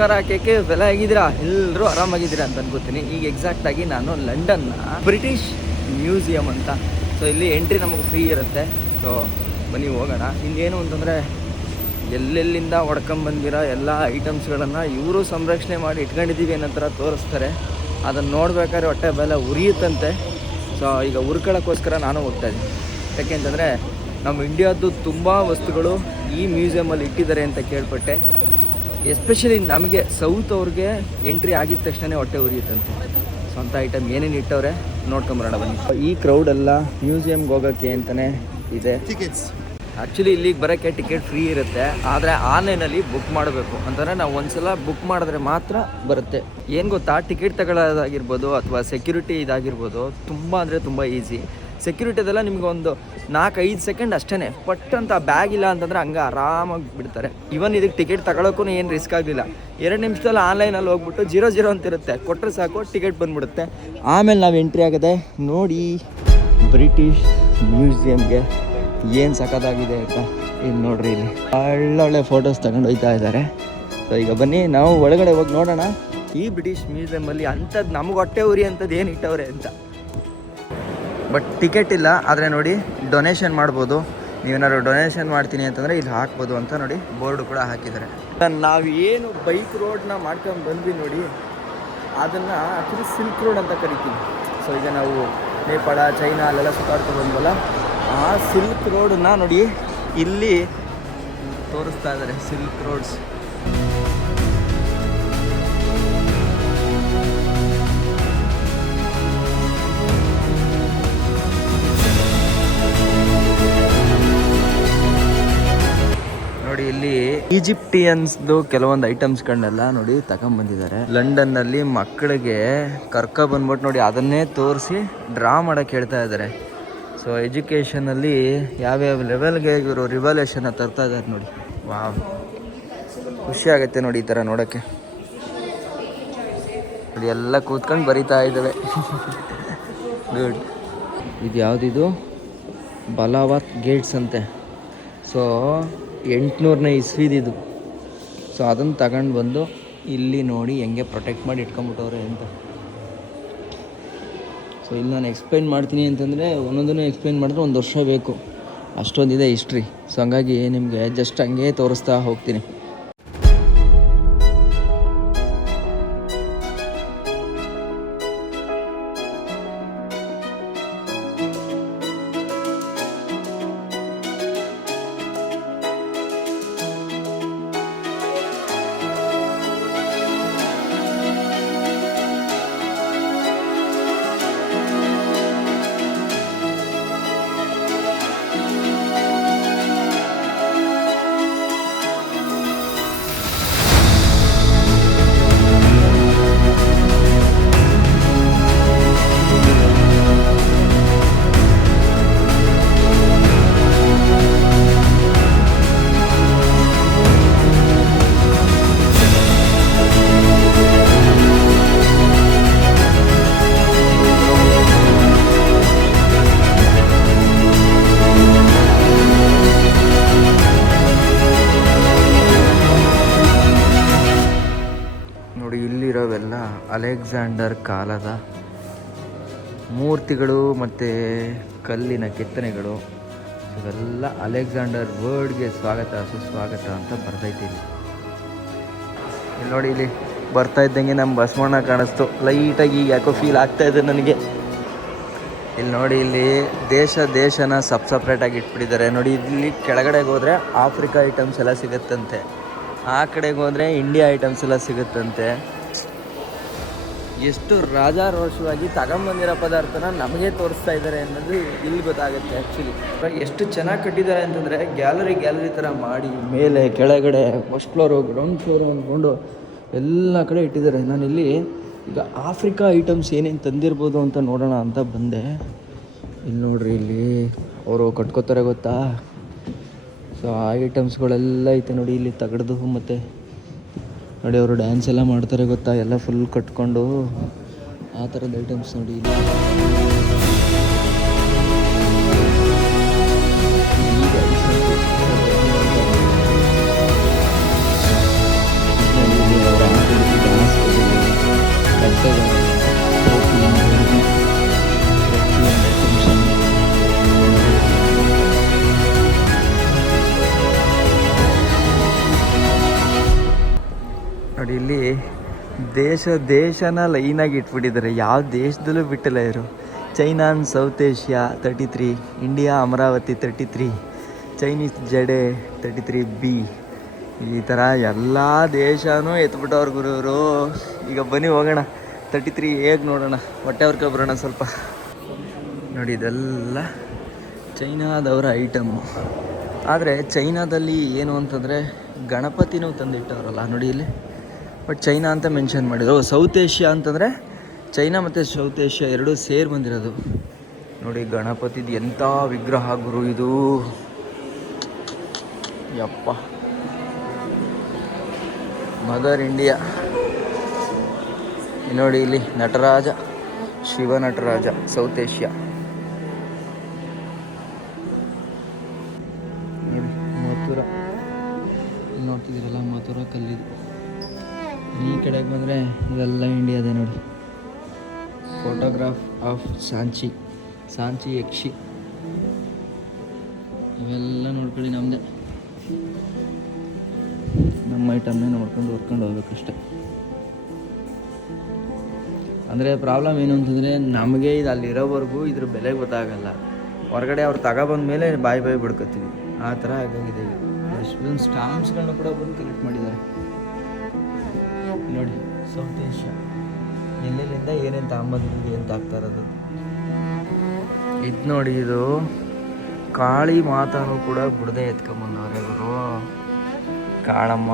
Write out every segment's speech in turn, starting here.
ನಮಸ್ಕಾರ ಕೇಕೆ ಬೆಲೆ ಆಗಿದ್ದೀರಾ, ಎಲ್ಲರೂ ಆರಾಮಾಗಿದ್ದೀರಾ ಅಂತ ಅನ್ಕೋತೀನಿ. ಈಗ ಎಕ್ಸಾಕ್ಟಾಗಿ ನಾನು ಲಂಡನ್ನ ಬ್ರಿಟಿಷ್ ಮ್ಯೂಸಿಯಂ ಅಂತ. ಸೊ ಇಲ್ಲಿ ಎಂಟ್ರಿ ನಮಗೆ ಫ್ರೀ ಇರುತ್ತೆ. ಸೊ ಬನ್ನಿ ಹೋಗೋಣ. ಇನ್ನೇನು ಅಂತಂದರೆ ಎಲ್ಲೆಲ್ಲಿಂದ ಹೊಡ್ಕೊಂಬಂದಿರೋ ಎಲ್ಲ ಐಟಮ್ಸ್ಗಳನ್ನು ಇವರು ಸಂರಕ್ಷಣೆ ಮಾಡಿ ಇಟ್ಕೊಂಡಿದ್ದೀವಿ ಅನ್ನೋ ಥರ ತೋರಿಸ್ತಾರೆ. ಅದನ್ನು ನೋಡ್ಬೇಕಾದ್ರೆ ಹೊಟ್ಟೆ ಬೆಲೆ ಉರಿಯುತ್ತಂತೆ. ಸೊ ಈಗ ಉರ್ಕೊಳ್ಳೋಕ್ಕೋಸ್ಕರ ನಾನು ಹೋಗ್ತಾಯಿದ್ದೀನಿ. ಯಾಕೆ ಅಂತಂದರೆ ನಮ್ಮ ಇಂಡಿಯಾದ್ದು ತುಂಬ ವಸ್ತುಗಳು ಈ ಮ್ಯೂಸಿಯಮಲ್ಲಿ ಇಟ್ಟಿದ್ದಾರೆ ಅಂತ ಕೇಳ್ಪಟ್ಟೆ. ಎಸ್ಪೆಷಲಿ ನಮಗೆ ಸೌತ್ ಅವ್ರಿಗೆ ಎಂಟ್ರಿ ಆಗಿದ ತಕ್ಷಣ ಹೊಟ್ಟೆ ಉರಿಯುತ್ತಂತೆ. ಸ್ವಂತ ಐಟಮ್ ಏನೇನು ಇಟ್ಟವ್ರೆ ನೋಡ್ಕೊಂಬರೋಣ ಬನ್ನಿ. ಈ ಕ್ರೌಡೆಲ್ಲ ಮ್ಯೂಸಿಯಮ್ಗೆ ಹೋಗೋಕ್ಕೆ ಅಂತಲೇ ಇದೆ. ಆ್ಯಕ್ಚುಲಿ ಇಲ್ಲಿಗೆ ಬರೋಕ್ಕೆ ಟಿಕೆಟ್ ಫ್ರೀ ಇರುತ್ತೆ, ಆದರೆ ಆನ್ಲೈನಲ್ಲಿ ಬುಕ್ ಮಾಡಬೇಕು. ಅಂತಂದರೆ ನಾವು ಒಂದ್ಸಲ ಬುಕ್ ಮಾಡಿದ್ರೆ ಮಾತ್ರ ಬರುತ್ತೆ. ಏನು ಗೊತ್ತಾ, ಟಿಕೆಟ್ ತಗೊಳ್ಳೋದಾಗಿರ್ಬೋದು ಅಥವಾ ಸೆಕ್ಯೂರಿಟಿ ಇದಾಗಿರ್ಬೋದು ತುಂಬ ಅಂದರೆ ತುಂಬ ಈಸಿ. ಸೆಕ್ಯೂರಿಟಿದೆಲ್ಲ ನಿಮ್ಗೆ ಒಂದು 4-5 ಸೆಕೆಂಡ್ ಅಷ್ಟೇ. ಪಟ್ ಅಂತ ಬ್ಯಾಗ್ ಇಲ್ಲ ಅಂತಂದರೆ ಹಂಗೆ ಆರಾಮಾಗಿ ಬಿಡ್ತಾರೆ. ಇವನ್ ಇದಕ್ಕೆ ಟಿಕೆಟ್ ತಗೊಳ್ಳೋಕ್ಕೂ ಏನು ರಿಸ್ಕ್ ಆಗಲಿಲ್ಲ. 2 ನಿಮಿಷದಲ್ಲಿ ಆನ್ಲೈನಲ್ಲಿ ಹೋಗ್ಬಿಟ್ಟು 0 ಅಂತಿರುತ್ತೆ, ಕೊಟ್ಟರೆ ಸಾಕು ಟಿಕೆಟ್ ಬಂದುಬಿಡುತ್ತೆ. ಆಮೇಲೆ ನಾವು ಎಂಟ್ರಿ ಆಗೋದೆ. ನೋಡಿ ಬ್ರಿಟಿಷ್ ಮ್ಯೂಸಿಯಮ್ಗೆ ಏನು ಸಖತ್ತಾಗಿದೆ ಅಂತ. ಇಲ್ಲಿ ನೋಡ್ರಿ, ಇಲ್ಲಿ ಒಳ್ಳೊಳ್ಳೆ ಫೋಟೋಸ್ ತಗೊಂಡು ಹೋಗ್ತಾ ಇದ್ದಾರೆ. ಸೊ ಈಗ ಬನ್ನಿ ನಾವು ಒಳಗಡೆ ಹೋಗಿ ನೋಡೋಣ ಈ ಬ್ರಿಟಿಷ್ ಮ್ಯೂಸಿಯಮಲ್ಲಿ ಅಂಥದ್ದು ನಮಗೆ ಹೊಟ್ಟೆ ಉರಿ ಅಂಥದ್ದು ಏನು ಇಟ್ಟವ್ರೆ ಅಂತ. ಬಟ್ ಟಿಕೆಟ್ ಇಲ್ಲ, ಆದರೆ ನೋಡಿ ಡೊನೇಷನ್ ಮಾಡ್ಬೋದು. ನೀವೇನಾದ್ರು ಡೊನೇಷನ್ ಮಾಡ್ತೀನಿ ಅಂತಂದರೆ ಇಲ್ಲಿ ಹಾಕ್ಬೋದು ಅಂತ ನೋಡಿ ಬೋರ್ಡು ಕೂಡ ಹಾಕಿದ್ದಾರೆ. ನಾವು ಏನು ಬೈಕ್ ರೋಡ್ನ ಮಾಡ್ಕೊಂಡು ಬಂದ್ವಿ ನೋಡಿ, ಅದನ್ನು ಆ್ಯಕ್ಚುಲಿ ಸಿಲ್ಕ್ ರೋಡ್ ಅಂತ ಕರಿತೀವಿ. ಸೊ ಈಗ ನಾವು ನೇಪಾಳ, ಚೈನಾ ಅಲ್ಲೆಲ್ಲ ಸುತ್ತಾಡ್ಕೊಂಡು ಬಂದ್ವಲ್ಲ, ಆ ಸಿಲ್ಕ್ ರೋಡನ್ನ ನೋಡಿ ಇಲ್ಲಿ ತೋರಿಸ್ತಾ ಇದ್ದಾರೆ. ಸಿಲ್ಕ್ ರೋಡ್ಸ್ ನೋಡಿ. ಇಲ್ಲಿ ಈಜಿಪ್ಟಿಯನ್ಸ್ದು ಕೆಲವೊಂದು ಐಟಮ್ಸ್ಗಳನ್ನೆಲ್ಲ ನೋಡಿ ತಗೊಂಡ್ಬಂದಿದ್ದಾರೆ. ಲಂಡನ್ನಲ್ಲಿ ಮಕ್ಕಳಿಗೆ ಬಂದ್ಬಿಟ್ಟು ನೋಡಿ ಅದನ್ನೇ ತೋರಿಸಿ ಡ್ರಾ ಮಾಡೋಕ್ಕೆ ಹೇಳ್ತಾ ಇದ್ದಾರೆ. ಸೊ ಎಜುಕೇಷನಲ್ಲಿ ಯಾವ್ಯಾವ ಲೆವೆಲ್ಗೆ ಇವರು ರಿವಲ್ಯೂಷನ್ನ ತರ್ತಾ ಇದ್ದಾರೆ ನೋಡಿ. ವಾವ್, ಖುಷಿ ಆಗುತ್ತೆ ನೋಡಿ ಈ ಥರ ನೋಡೋಕ್ಕೆ. ನೋಡಿ ಎಲ್ಲ ಕೂತ್ಕೊಂಡು ಬರಿತಾ ಇದ್ದಾವೆ. ಗುಡ್. ಇದು ಯಾವುದಿದು? ಬಲಾವತ್ ಗೇಟ್ಸ್ ಅಂತೆ. ಸೊ 800ನೇ ಇಸ್ವಿದಿದು. ಸೊ ಅದನ್ನು ತಗೊಂಡು ಬಂದು ಇಲ್ಲಿ ನೋಡಿ ಹೆಂಗೆ ಪ್ರೊಟೆಕ್ಟ್ ಮಾಡಿ ಇಟ್ಕೊಂಬಿಟ್ಟವ್ರೆ ಅಂತ. ಸೊ ಇಲ್ಲಿ ನಾನು ಎಕ್ಸ್ಪ್ಲೈನ್ ಮಾಡ್ತೀನಿ ಅಂತಂದರೆ ಒಂದೊಂದನ್ನು ಎಕ್ಸ್ಪ್ಲೈನ್ ಮಾಡಿದ್ರೆ 1 ವರ್ಷ ಬೇಕು, ಅಷ್ಟೊಂದಿದೆ ಹಿಸ್ಟ್ರಿ. ಸೊ ಹಂಗಾಗಿ ನಿಮಗೆ ಜಸ್ಟ್ ಹಂಗೆ ತೋರಿಸ್ತಾ ಹೋಗ್ತೀನಿ. ಇಲ್ಲಿರೋವೆಲ್ಲ ಅಲೆಕ್ಸಾಂಡರ್ ಕಾಲದ ಮೂರ್ತಿಗಳು ಮತ್ತು ಕಲ್ಲಿನ ಕೆತ್ತನೆಗಳು. ಇವೆಲ್ಲ ಅಲೆಕ್ಸಾಂಡರ್ ವರ್ಡ್ಗೆ ಸ್ವಾಗತ ಸುಸ್ವಾಗತ ಅಂತ ಬರ್ತೈತಿ. ಇಲ್ಲಿ ನೋಡಿ, ಇಲ್ಲಿ ಬರ್ತಾ ಇದ್ದಂಗೆ ನಮ್ಮ ಬಸವಣ್ಣ ಕಾಣಿಸ್ತು. ಲೈಟಾಗಿ ಯಾಕೋ ಫೀಲ್ ಆಗ್ತಾಯಿದೆ ನನಗೆ. ಇಲ್ಲಿ ನೋಡಿ, ಇಲ್ಲಿ ದೇಶನ ಸಪ್ರೇಟಾಗಿ ಇಟ್ಬಿಟ್ಟಿದ್ದಾರೆ ನೋಡಿ. ಇಲ್ಲಿ ಕೆಳಗಡೆಗೆ ಹೋದರೆ ಆಫ್ರಿಕಾ ಐಟಮ್ಸ್ ಎಲ್ಲ ಸಿಗುತ್ತಂತೆ, ಆ ಕಡೆಗೆ ಹೋದರೆ ಇಂಡಿಯಾ ಐಟಮ್ಸ್ ಎಲ್ಲ ಸಿಗುತ್ತಂತೆ. ಎಷ್ಟು ರಾಜಾರೋಷವಾಗಿ ತಗೊಂಬಂದಿರೋ ಪದಾರ್ಥನ ನಮಗೆ ತೋರಿಸ್ತಾ ಇದ್ದಾರೆ ಅನ್ನೋದು ಇಲ್ಲಿ ಗೊತ್ತಾಗುತ್ತೆ. ಆ್ಯಕ್ಚುಲಿ ಎಷ್ಟು ಚೆನ್ನಾಗಿ ಕಟ್ಟಿದ್ದಾರೆ ಅಂತಂದರೆ ಗ್ಯಾಲರಿ ಥರ ಮಾಡಿ ಮೇಲೆ ಕೆಳಗಡೆ ಫಸ್ಟ್ ಫ್ಲೋರು ಗ್ರೌಂಡ್ ಫ್ಲೋರು ಅಂದ್ಕೊಂಡು ಎಲ್ಲ ಕಡೆ ಇಟ್ಟಿದ್ದಾರೆ. ನಾನಿಲ್ಲಿ ಈಗ ಆಫ್ರಿಕಾ ಐಟಮ್ಸ್ ಏನೇನು ತಂದಿರ್ಬೋದು ಅಂತ ನೋಡೋಣ ಅಂತ ಬಂದೆ. ಇಲ್ಲಿ ನೋಡ್ರಿ, ಇಲ್ಲಿ ಅವರು ಕಟ್ಕೋತಾರೆ ಗೊತ್ತಾ. ಸೊ ಆ ಐಟಮ್ಸ್ಗಳೆಲ್ಲ ಐತೆ ನೋಡಿ ಇಲ್ಲಿ ತಗಡ್ದು. ಮತ್ತು ನೋಡಿ ಅವರು ಡ್ಯಾನ್ಸ್ ಎಲ್ಲ ಮಾಡ್ತಾರೆ ಗೊತ್ತಾ, ಎಲ್ಲ ಫುಲ್ ಕಟ್ಕೊಂಡು ಆ ಥರದ ಐಟಮ್ಸ್ ನೋಡಿ. ಅವರ ನೋಡಿ ಇಲ್ಲಿ ದೇಶನ ಲೈನಾಗಿ ಇಟ್ಬಿಟ್ಟಿದ್ದಾರೆ. ಯಾವ ದೇಶದಲ್ಲೂ ಬಿಟ್ಟಿಲ್ಲ ಇವರು. China and south Asia 33, India Amaravati 33, Chinese ಜಡೆ 33B, ಈ ಥರ ಎಲ್ಲ ದೇಶನೂ ಎತ್ಬಿಟ್ಟವ್ರ ಗುರು ಇವರು. ಈಗ ಬನ್ನಿ ಹೋಗೋಣ 33 ಹೇಗೆ ನೋಡೋಣ, ಹೊಟ್ಟೆ ಅವ್ರ ಬರೋಣ ಸ್ವಲ್ಪ. ನೋಡಿ ಇದೆಲ್ಲ ಚೈನಾದವರ ಐಟಮ್ಮು. ಆದರೆ ಚೈನಾದಲ್ಲಿ ಏನು ಅಂತಂದರೆ ಗಣಪತಿನೂ ತಂದಿಟ್ಟವ್ರಲ್ಲ ನೋಡಿ ಇಲ್ಲಿ. ಬಟ್ ಚೈನಾ ಅಂತ ಮೆನ್ಷನ್ ಮಾಡಿದ್ರು. ಸೌತ್ ಏಷ್ಯಾ ಅಂತಂದರೆ ಚೈನಾ ಮತ್ತು ಸೌತ್ ಏಷ್ಯಾ ಎರಡೂ ಸೇರಿ ಬಂದಿರೋದು. ನೋಡಿ ಗಣಪತಿದು ಎಂಥ ವಿಗ್ರಹ ಗುರು ಇದು, ಯಪ್ಪ. Mother India. ನೋಡಿ ಇಲ್ಲಿ ನಟರಾಜ, ಶಿವ ನಟರಾಜ, ಸೌತ್ ಏಷ್ಯಾ. ನೋಡಿ ಮಥುರಾ ನೋಡ್ತಿದ್ದೀರಲ್ಲ, ಮಥುರಾ ಕಲ್ಲಿದು. ಈ ಕಡೆಗೆ ಬಂದರೆ ಇದೆಲ್ಲ ಇಂಡಿಯಾದೆ ನೋಡಿ. ಫೋಟೋಗ್ರಾಫ್ ಆಫ್ ಸಾಂಚಿ ಯಕ್ಷಿ, ಇವೆಲ್ಲ ನೋಡ್ಕೊಳ್ಳಿ ನಮ್ಮದೇ. ನಮ್ಮ ಐಟಮ್ನೇ ನೋಡ್ಕೊಂಡು ಹೊರ್ಕೊಂಡು ಹೋಗ್ಬೇಕಷ್ಟೆ. ಅಂದರೆ ಪ್ರಾಬ್ಲಮ್ ಏನು ಅಂತಂದರೆ ನಮಗೆ ಇದು ಅಲ್ಲಿರೋವರೆಗೂ ಇದ್ರ ಬೆಲೆ ಗೊತ್ತಾಗಲ್ಲ. ಹೊರಗಡೆ ಅವ್ರು ತಗೊಬಂದ ಮೇಲೆ ಬಾಯಿ ಬಿಡ್ಕೊತೀವಿ. ಆ ಥರ ಆಗೋಗಿದೆ. ಎಷ್ಟೊಂದು ಸ್ಟಾಂಪ್ಸ್ಗಳನ್ನ ಕೂಡ ಬಂದು ಕಲೆಕ್ಟ್ ಮಾಡಿದ್ದಾರೆ ನೋಡಿ. ಸೌತ್ ಏಷ್ಯಾ ಎಲ್ಲೆಲ್ಲಿಂದ ಏನೇನು ತಗೊಂಬಂದಿದೆ ಅಂತ ಆಗ್ತಾ ಇರೋದು ಇದು ನೋಡಿ. ಇದು ಕಾಳಿ ಮಾತಾನು ಕೂಡ ಬುಡದೆ ಎತ್ಕೊಂಬಂದವ್ರೆ ಇವರು. ಕಾಳಮ್ಮ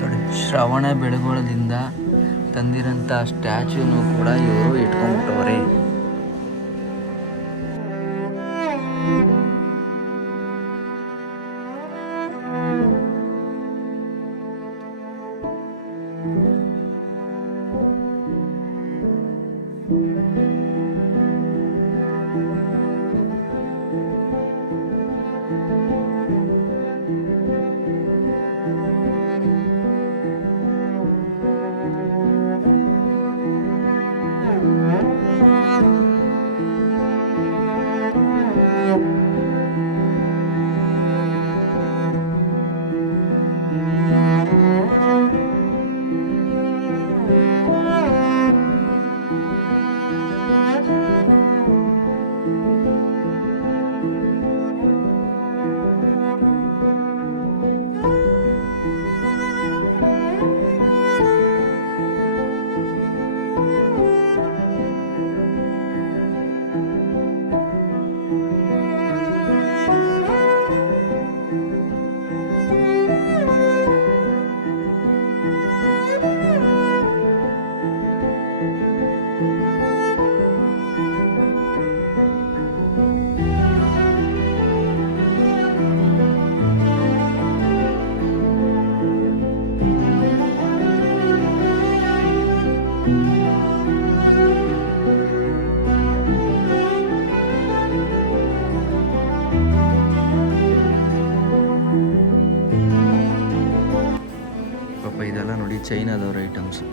ನೋಡಿ. ಶ್ರವಣ ಬೆಳಗೊಳದಿಂದ ತಂದಿರೋಂಥ ಸ್ಟ್ಯಾಚ್ಯೂನು ಕೂಡ ಇವರು ಇಟ್ಕೊಂಡ್ಬಿಟ್ಟವ್ರೆ. ಚೈನಾದವ್ರ ಐಟಮ್ಸು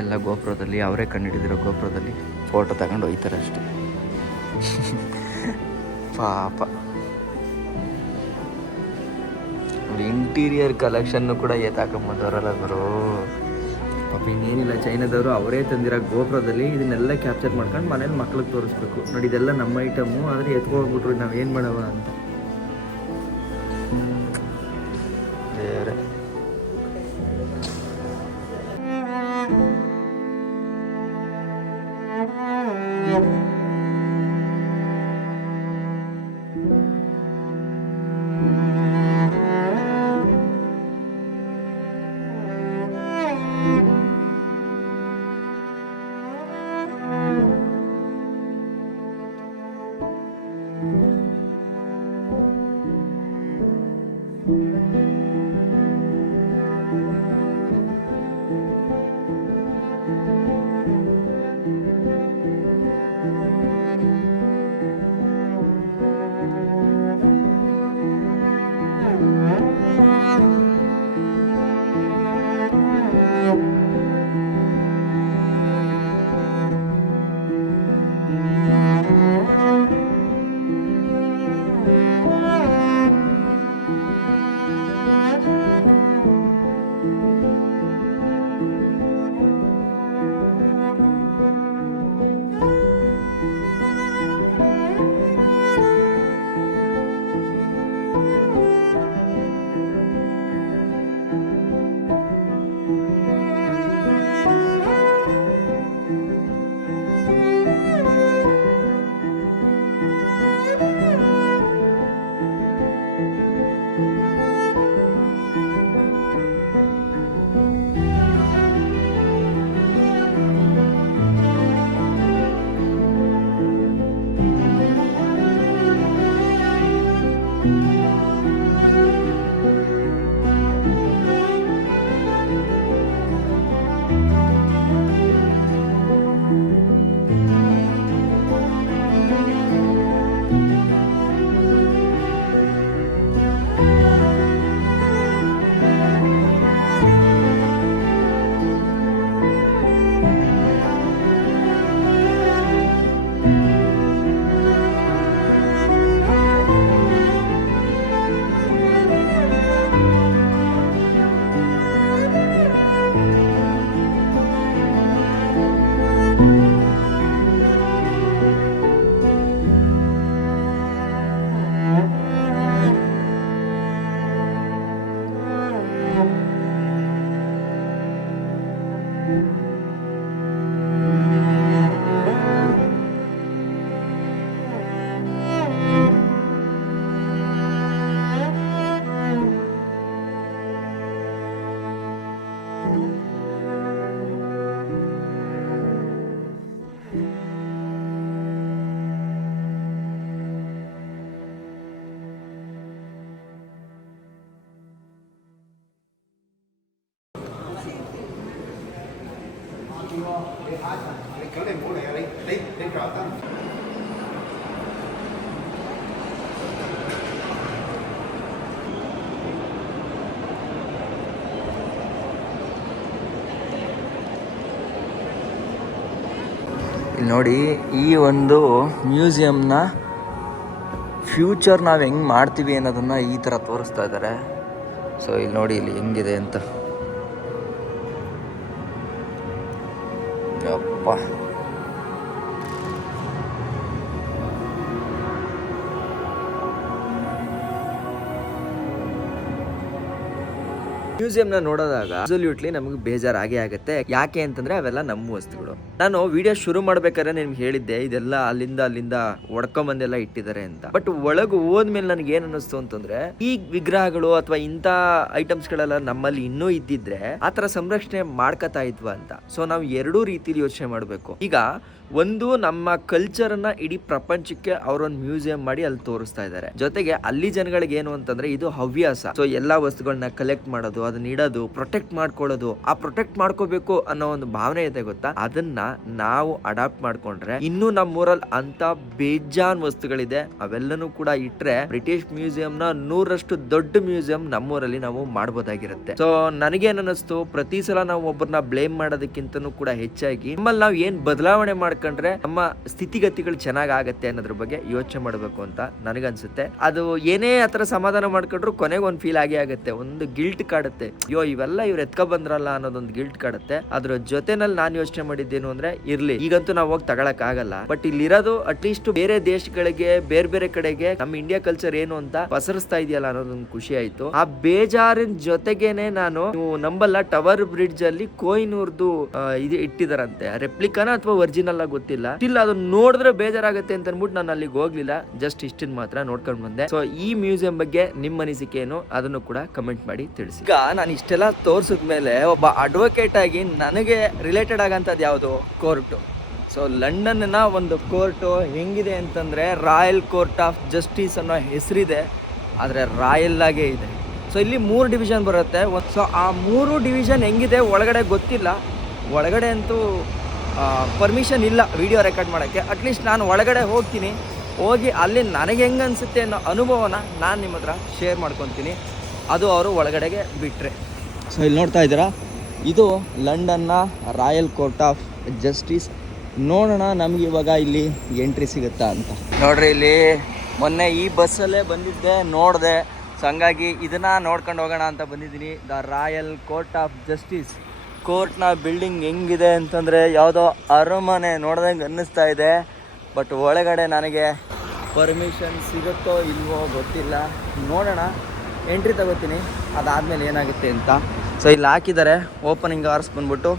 ಎಲ್ಲ ಗೋಪುರದಲ್ಲಿ ಅವರೇ ಕಂಡುಹಿಡಿದಿರೋ ಗೋಪುರದಲ್ಲಿ ಫೋಟೋ ತಗೊಂಡು ಹೋಗ್ತಾರೆ ಅಷ್ಟೆ. ಪಾಪ ಇಂಟೀರಿಯರ್ ಕಲೆಕ್ಷನ್ನು ಕೂಡ ಏತಾಕೊಂಬಂದವರಲ್ಲ ಗುರು. ಪಾಪ ಇನ್ನೇನಿಲ್ಲ, ಚೈನಾದವರು ಅವರೇ ತಂದಿರೋ ಗೋಪುರದಲ್ಲಿ ಇದನ್ನೆಲ್ಲ ಕ್ಯಾಪ್ಚರ್ ಮಾಡ್ಕೊಂಡು ಮನೇಲಿ ಮಕ್ಳಿಗೆ ತೋರಿಸ್ಬೇಕು. ನೋಡಿ ಇದೆಲ್ಲ ನಮ್ಮ ಐಟಮು, ಆದರೆ ಎತ್ಕೊಂಡ್ಬಿಟ್ರು ನಾವೇನು ಮಾಡವ ಅಂತ. ಬೇರೆ ಇಲ್ಲಿ ನೋಡಿ, ಈ ಒಂದು ಮ್ಯೂಸಿಯಂನ ಫ್ಯೂಚರ್ ನಾವು ಹೆಂಗೆ ಮಾಡ್ತೀವಿ ಅನ್ನೋದನ್ನು ಈ ಥರ ತೋರಿಸ್ತಾ ಇದ್ದಾರೆ. ಸೊ ಇಲ್ಲಿ ನೋಡಿ ಇಲ್ಲಿ ಹೆಂಗಿದೆ ಅಂತ. ಯಪ್ಪ, ಮ್ಯೂಸಿಯಂನ ನೋಡೋದಾಗ ಅಬ್ಸಲ್ಯೂಟ್ಲಿ ನಮಗೆ ಬೇಜಾರಾಗೇ ಆಗುತ್ತೆ. ಯಾಕೆ ಅಂತಂದ್ರೆ ಅವೆಲ್ಲ ನಮ್ಮ ವಸ್ತುಗಳು. ನಾನು ವಿಡಿಯೋ ಶುರು ಮಾಡ್ಬೇಕಾದ್ರೆ ನಿಮ್ಗೆ ಹೇಳಿದ್ದೆ ಇದೆಲ್ಲ ಅಲ್ಲಿಂದ ಒಡ್ಕೊಂಬಂದೆಲ್ಲ ಇಟ್ಟಿದ್ದಾರೆ ಅಂತ. ಬಟ್ ಒಳಗೆ ಹೋದ್ಮೇಲೆ ನನಗೆ ಏನ್ ಅನ್ನಿಸ್ತು ಅಂತಂದ್ರೆ, ಈ ವಿಗ್ರಹಗಳು ಅಥವಾ ಇಂಥ ಐಟಮ್ಸ್ ಗಳೆಲ್ಲ ನಮ್ಮಲ್ಲಿ ಇನ್ನೂ ಇದ್ದಿದ್ರೆ ಆತರ ಸಂರಕ್ಷಣೆ ಮಾಡ್ಕತಾ ಇದ್ವಾ ಅಂತ. ಸೊ ನಾವು ಎರಡೂ ರೀತಿಲಿ ಯೋಚನೆ ಮಾಡಬೇಕು. ಈಗ ಒಂದು ನಮ್ಮ ಕಲ್ಚರನ್ನು ಇಡೀ ಪ್ರಪಂಚಕ್ಕೆ ಅವರೊಂದು ಮ್ಯೂಸಿಯಂ ಮಾಡಿ ಅಲ್ಲಿ ತೋರಿಸ್ತಾ ಇದ್ದಾರೆ. ಜೊತೆಗೆ ಅಲ್ಲಿ ಜನಗಳಿಗೆ ಏನು ಅಂತಂದ್ರೆ ಇದು ಹವ್ಯಾಸ. ಸೊ ಎಲ್ಲಾ ವಸ್ತುಗಳನ್ನ ಕಲೆಕ್ಟ್ ಮಾಡೋದು, ಅದನ್ನ ಇಡೋದು, ಪ್ರೊಟೆಕ್ಟ್ ಮಾಡ್ಕೊಳ್ಳೋದು. ಆ ಪ್ರೊಟೆಕ್ಟ್ ಮಾಡ್ಕೋಬೇಕು ಅನ್ನೋ ಒಂದು ಭಾವನೆ ಇದೆ ಗೊತ್ತಾ, ಅದನ್ನ ನಾವು ಅಡಾಪ್ಟ್ ಮಾಡ್ಕೊಂಡ್ರೆ ಇನ್ನೂ ನಮ್ಮೂರಲ್ಲಿ ಅಂತ ಬೇಜಾನ್ ವಸ್ತುಗಳಿದೆ. ಅವೆಲ್ಲನೂ ಕೂಡ ಇಟ್ರೆ ಬ್ರಿಟಿಷ್ ಮ್ಯೂಸಿಯಂ ನ 100ರಷ್ಟು ದೊಡ್ಡ ಮ್ಯೂಸಿಯಂ ನಮ್ಮೂರಲ್ಲಿ ನಾವು ಮಾಡಬಹುದಾಗಿರುತ್ತೆ. ಸೊ ನನಗೇನ್ ಅನ್ನಿಸ್ತು, ಪ್ರತಿ ಸಲ ನಾವು ಒಬ್ಬರನ್ನ ಬ್ಲೇಮ್ ಮಾಡೋದಕ್ಕಿಂತನೂ ಕೂಡ ಹೆಚ್ಚಾಗಿ ನಮ್ಮಲ್ಲಿ ನಾವು ಏನ್ ಬದಲಾವಣೆ ಮಾಡ್ಕೊಂಡ್ರೆ ನಮ್ಮ ಸ್ಥಿತಿಗತಿಗಳು ಚೆನ್ನಾಗ್ ಆಗತ್ತೆ ಅನ್ನೋದ್ರ ಬಗ್ಗೆ ಯೋಚನೆ ಮಾಡಬೇಕು ಅಂತ ನನಗನ್ಸುತ್ತೆ. ಅದು ಏನೇ ಆತರ ಸಮಾಧಾನ ಮಾಡ್ಕೊಂಡ್ರು ಕೊನೆಗೆ ಒಂದು ಫೀಲ್ ಆಗತ್ತೆ, ಒಂದು ಗಿಲ್ಟ್ ಕಾಡುತ್ತೆ. ಅಯ್ಯೋ ಇವೆಲ್ಲ ಇವ್ರು ಎತ್ಕೊ ಬಂದ್ರಲ್ಲ ಅನ್ನೋದೊಂದು ಗಿಲ್ಟ್ ಕಾಡುತ್ತೆ. ಅದ್ರ ಜೊತೆನಲ್ಲಿ ನಾನು ಯೋಚನೆ ಮಾಡಿದ್ದೇನು ಅಂದ್ರೆ, ಇರ್ಲಿ ಈಗಂತೂ ನಾವು ಹೋಗಿ ತಗೊಳಕ್ ಆಗಲ್ಲ, ಬಟ್ ಇಲ್ಲಿರೋದು ಅಟ್ಲೀಸ್ಟ್ ಬೇರೆ ದೇಶಗಳಿಗೆ ಬೇರೆ ಬೇರೆ ಕಡೆಗೆ ನಮ್ಮ ಇಂಡಿಯಾ ಕಲ್ಚರ್ ಏನು ಅಂತ ಪಸರಿಸ್ತಾ ಇದೆಯಲ್ಲ ಅನ್ನೋದೊಂದು ಖುಷಿ ಆಯ್ತು. ಆ ಬೇಜಾರಿನ ಜೊತೆಗೇನೆ ನಾನು ನಂಬಲ್ಲ ಟವರ್ ಬ್ರಿಡ್ಜ್ ಅಲ್ಲಿ ಕೊಹಿನೂರ್ದು ಇದು ಇಟ್ಟಿದಾರಂತೆ, ರೆಪ್ಲಿಕಾನ ಅಥವಾ ಒರಿಜಿನಲ್ ಆಗಿ ಗೊತ್ತಿಲ್ಲ. ಇಲ್ಲ ಅದನ್ನ ನೋಡಿದ್ರೆ ಬೇಜಾರಾಗುತ್ತೆ ಅಂತ ಅನ್ಬಿಟ್ಟು ನಾನು ಅಲ್ಲಿಗೆ ಹೋಗ್ಲಿಲ್ಲ, ಜಸ್ಟ್ ಇಷ್ಟಿನ ಮಾತ್ರ ನೋಡ್ಕೊಂಡು ಬಂದೆ. ಸೊ ಈ ಮ್ಯೂಸಿಯಂ ಬಗ್ಗೆ ನಿಮ್ಮ ಅನಿಸಿಕೆ ಏನು ಅದನ್ನು ಕೂಡ ಕಮೆಂಟ್ ಮಾಡಿ ತಿಳಿಸಿ. ಈಗ ನಾನು ಇಷ್ಟೆಲ್ಲ ತೋರ್ಸಿದ್ಮೇಲೆ ಒಬ್ಬ ಅಡ್ವೊಕೇಟ್ ಆಗಿ ನನಗೆ ರಿಲೇಟೆಡ್ ಆಗಂತದ್ದು ಯಾವುದು, ಕೋರ್ಟು. ಸೊ ಲಂಡನ್ನ ಒಂದು ಕೋರ್ಟು ಹೆಂಗಿದೆ ಅಂತಂದ್ರೆ ರಾಯಲ್ ಕೋರ್ಟ್ ಆಫ್ ಜಸ್ಟಿಸ್ ಅನ್ನೋ ಹೆಸರಿದೆ, ಆದರೆ ರಾಯಲ್ ಆಗೇ ಇದೆ. ಸೊ ಇಲ್ಲಿ 3 ಡಿವಿಷನ್ ಬರುತ್ತೆ. ಸೊ ಆ 3 ಡಿವಿಷನ್ ಹೆಂಗಿದೆ ಒಳಗಡೆ ಗೊತ್ತಿಲ್ಲ. ಒಳಗಡೆ ಅಂತೂ ಪರ್ಮಿಷನ್ ಇಲ್ಲ ವಿಡಿಯೋ ರೆಕಾರ್ಡ್ ಮಾಡೋಕ್ಕೆ. ಅಟ್ಲೀಸ್ಟ್ ನಾನು ಒಳಗಡೆ ಹೋಗಿ ಅಲ್ಲಿ ನನಗೆ ಹೆಂಗೆ ಅನಿಸುತ್ತೆ ಅನ್ನೋ ಅನುಭವನ ನಾನು ನಿಮ್ಮ ಹತ್ರ ಶೇರ್ ಮಾಡ್ಕೊತೀನಿ, ಅದು ಅವರು ಒಳಗಡೆಗೆ ಬಿಟ್ಟರೆ. ಸೊ ಇಲ್ಲಿ ನೋಡ್ತಾ ಇದ್ದೀರಾ, ಇದು ಲಂಡನ್ನ ರಾಯಲ್ ಕೋರ್ಟ್ ಆಫ್ ಜಸ್ಟಿಸ್. ನೋಡೋಣ ನಮ್ಗೆ ಇವಾಗ ಇಲ್ಲಿ ಎಂಟ್ರಿ ಸಿಗುತ್ತಾ ಅಂತ. ನೋಡ್ರಿ, ಇಲ್ಲಿ ಮೊನ್ನೆ ಈ ಬಸ್ಸಲ್ಲೇ ಬಂದಿದ್ದೆ, ನೋಡಿದೆ. ಸೊ ಹಂಗಾಗಿ ಇದನ್ನು ನೋಡ್ಕೊಂಡು ಹೋಗೋಣ ಅಂತ ಬಂದಿದ್ದೀನಿ. The royal court of justice. ಕೋರ್ಟ್ನ ಬಿಲ್ಡಿಂಗ್ ಹೆಂಗಿದೆ ಅಂತಂದರೆ ಯಾವುದೋ ಅರಮನೆ ನೋಡ್ದಂಗೆ ಅನ್ನಿಸ್ತಾ ಇದೆ. ಬಟ್ ಒಳಗಡೆ ನನಗೆ ಪರ್ಮಿಷನ್ ಸಿಗುತ್ತೋ ಇಲ್ವೋ ಗೊತ್ತಿಲ್ಲ, ನೋಡೋಣ. ಎಂಟ್ರಿ ತಗೋತೀನಿ, ಅದಾದಮೇಲೆ ಏನಾಗುತ್ತೆ ಅಂತ. ಸೊ ಇಲ್ಲಿ ಹಾಕಿದ್ದಾರೆ ಓಪನಿಂಗ್ ಅವರ್ಸ್ ಬಂದ್ಬಿಟ್ಟು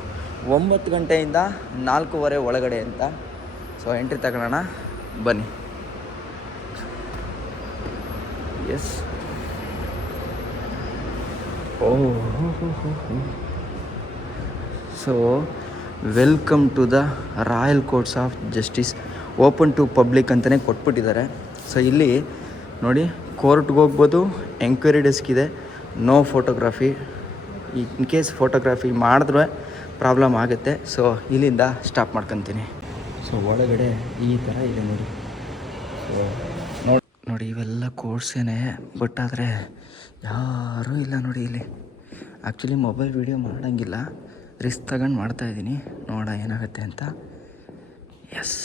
9 ಗಂಟೆಯಿಂದ 4:15 ಒಳಗಡೆ ಅಂತ. ಸೊ ಎಂಟ್ರಿ ತಗೊಳ್ಳೋಣ ಬನ್ನಿ. Yes, so welcome to the royal courts of justice, open to public ಅಂತಲೇ ಕೊಟ್ಬಿಟ್ಟಿದ್ದಾರೆ. ಸೊ ಇಲ್ಲಿ ನೋಡಿ, ಕೋರ್ಟ್ಗೆ ಹೋಗ್ಬೋದು, ಎಂಕ್ವೈರಿ ಡೆಸ್ಕ್ ಇದೆ, no photography. In case photography ಮಾಡಿದ್ರೆ ಪ್ರಾಬ್ಲಮ್ ಆಗುತ್ತೆ. ಸೊ ಇಲ್ಲಿಂದ ಸ್ಟಾಪ್ ಮಾಡ್ಕೊತೀನಿ. ಸೊ ಒಳಗಡೆ ಈ ಥರ ಇದೆ ನೋಡಿ. ಸೊ ನೋಡಿ ಇವೆಲ್ಲ ಕೋರ್ಸೇನೆ, ಬಟ್ ಆದರೆ ಯಾರೂ ಇಲ್ಲ ನೋಡಿ ಇಲ್ಲಿ. ಆ್ಯಕ್ಚುಲಿ ಮೊಬೈಲ್ ವೀಡಿಯೋ ಮಾಡೋಂಗಿಲ್ಲ, ರಿಸ್ಕ್ ತಗೊಂಡು ಮಾಡ್ತಾಯಿದ್ದೀನಿ, ನೋಡ ಏನಾಗುತ್ತೆ ಅಂತ. ಎಸ್,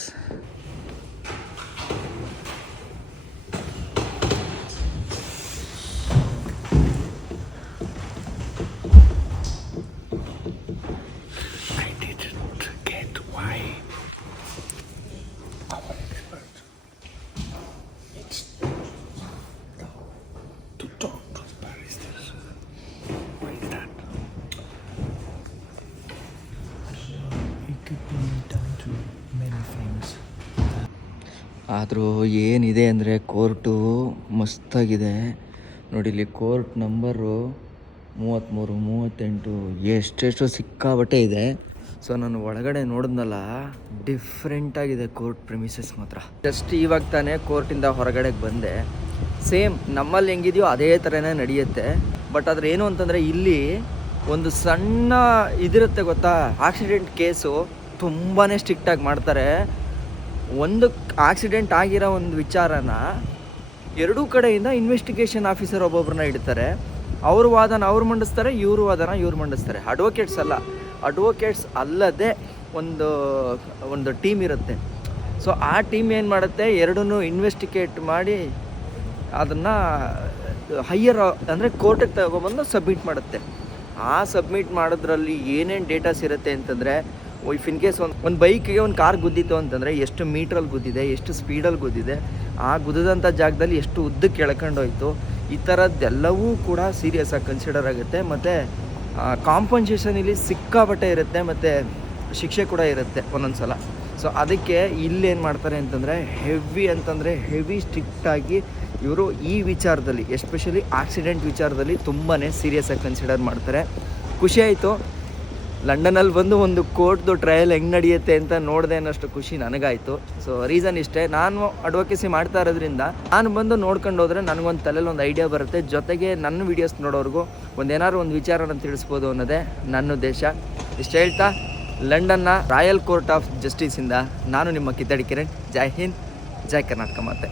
ಆದರೂ ಏನಿದೆ ಅಂದರೆ ಕೋರ್ಟು ಮಸ್ತಾಗಿದೆ ನೋಡಿ. ಇಲ್ಲಿ ಕೋರ್ಟ್ ನಂಬರು 33, 38 ಎಷ್ಟೆಷ್ಟು ಸಿಕ್ಕಾಬಟ್ಟೆ ಇದೆ. ಸೊ ನಾನು ಒಳಗಡೆ ನೋಡಿದ್ನಲ್ಲ, ಡಿಫ್ರೆಂಟಾಗಿದೆ ಕೋರ್ಟ್ ಪ್ರಿಮಿಸಸ್ ಮಾತ್ರ. ಜಸ್ಟ್ ಇವಾಗ ತಾನೇ ಕೋರ್ಟಿಂದ ಹೊರಗಡೆಗೆ ಬಂದೆ. ಸೇಮ್ ನಮ್ಮಲ್ಲಿ ಹೆಂಗಿದೆಯೋ ಅದೇ ಥರನೇ ನಡೆಯುತ್ತೆ. ಬಟ್ ಆದರೆ ಏನು ಅಂತಂದರೆ ಇಲ್ಲಿ ಒಂದು ಸಣ್ಣ ಇದಿರುತ್ತೆ ಗೊತ್ತಾ, ಆಕ್ಸಿಡೆಂಟ್ ಕೇಸು ತುಂಬಾ ಸ್ಟ್ರಿಕ್ಟಾಗಿ ಮಾಡ್ತಾರೆ. ಒಂದು ಆಕ್ಸಿಡೆಂಟ್ ಆಗಿರೋ ಒಂದು ವಿಚಾರನ ಎರಡೂ ಕಡೆಯಿಂದ ಇನ್ವೆಸ್ಟಿಗೇಷನ್ ಆಫೀಸರ್ ಒಬ್ಬೊಬ್ಬರನ್ನ ಇಡ್ತಾರೆ. ಅವ್ರ ವಾದನ ಅವ್ರು ಮಂಡಿಸ್ತಾರೆ, ಇವ್ರ ವಾದನ ಇವ್ರು ಮಂಡಿಸ್ತಾರೆ. ಅಡ್ವೊಕೇಟ್ಸ್ ಅಲ್ಲದೆ ಒಂದು ಟೀಮ್ ಇರುತ್ತೆ. ಸೊ ಆ ಟೀಮ್ ಏನು ಮಾಡುತ್ತೆ, ಎರಡನ್ನೂ ಇನ್ವೆಸ್ಟಿಗೇಟ್ ಮಾಡಿ ಅದನ್ನು ಹೈಯರ್ ಅಂದರೆ ಕೋರ್ಟಿಗೆ ತಗೊಬಂದು ಸಬ್ಮಿಟ್ ಮಾಡುತ್ತೆ. ಆ ಸಬ್ಮಿಟ್ ಮಾಡೋದ್ರಲ್ಲಿ ಏನೇನು ಡೇಟಾಸ್ ಇರುತ್ತೆ ಅಂತಂದರೆ, ಇಫ್ ಇನ್ ಕೇಸ್ ಒಂದು ಬೈಕಿಗೆ ಒಂದು ಕಾರ್ ಗುದ್ದಿತ್ತು ಅಂತಂದರೆ ಎಷ್ಟು ಮೀಟ್ರಲ್ಲಿ ಗುದ್ದಿದೆ, ಎಷ್ಟು ಸ್ಪೀಡಲ್ಲಿ ಗುದ್ದಿದೆ, ಆ ಗುದ್ದಿದಂಥ ಜಾಗದಲ್ಲಿ ಎಷ್ಟು ಉದ್ದಕ್ಕೆ ಎಳ್ಕೊಂಡೋಯ್ತು, ಈ ಥರದ್ದೆಲ್ಲವೂ ಕೂಡ ಸೀರಿಯಸ್ ಆಗಿ ಕನ್ಸಿಡರ್ ಆಗುತ್ತೆ. ಮತ್ತು ಕಾಂಪನ್ಸೇಷನ್ ಇಲ್ಲಿ ಸಿಕ್ಕಾಬಟ್ಟೆ ಇರುತ್ತೆ, ಮತ್ತು ಶಿಕ್ಷೆ ಕೂಡ ಇರುತ್ತೆ ಒಂದೊಂದು ಸಲ. ಸೊ ಅದಕ್ಕೆ ಇಲ್ಲೇನು ಮಾಡ್ತಾರೆ ಅಂತಂದರೆ ಹೆವಿ ಸ್ಟ್ರಿಕ್ಟಾಗಿ ಇವರು ಈ ವಿಚಾರದಲ್ಲಿ, ಎಸ್ಪೆಷಲಿ ಆಕ್ಸಿಡೆಂಟ್ ವಿಚಾರದಲ್ಲಿ ತುಂಬಾ ಸೀರಿಯಸ್ ಆಗಿ ಕನ್ಸಿಡರ್ ಮಾಡ್ತಾರೆ. ಖುಷಿ ಆಯಿತು. ಲಂಡನಲ್ಲಿ ಬಂದು ಒಂದು ಕೋರ್ಟ್ದು ಟ್ರಯಲ್ ಹೆಂಗೆ ನಡೆಯುತ್ತೆ ಅಂತ ನೋಡಿದೆ ಅನ್ನೋಷ್ಟು ಖುಷಿ ನನಗಾಯಿತು. ಸೊ ರೀಸನ್ ಇಷ್ಟೇ, ನಾನು ಅಡ್ವೊಕೇಸಿ ಮಾಡ್ತಾ ಇರೋದ್ರಿಂದ ನಾನು ಬಂದು ನೋಡ್ಕೊಂಡು ಹೋದರೆ ನನಗೊಂದು ತಲೆಯಲ್ಲಿ ಒಂದು ಐಡಿಯಾ ಬರುತ್ತೆ, ಜೊತೆಗೆ ನನ್ನ ವೀಡಿಯೋಸ್ ನೋಡೋರ್ಗೂ ಏನಾದ್ರು ಒಂದು ವಿಚಾರನ ತಿಳಿಸ್ಬೋದು ಅನ್ನೋದೇ ನನ್ನ ಉದ್ದೇಶ. ಇಷ್ಟು ಹೇಳ್ತಾ ಲಂಡನ್ನ ರಾಯಲ್ ಕೋರ್ಟ್ ಆಫ್ ಜಸ್ಟಿಸಿಂದ ನಾನು ನಿಮ್ಮ ಕಿತ್ತಡಿ ಕಿರಣ್. ಜೈ ಹಿಂದ್, ಜೈ ಕರ್ನಾಟಕ ಮಾತೆ.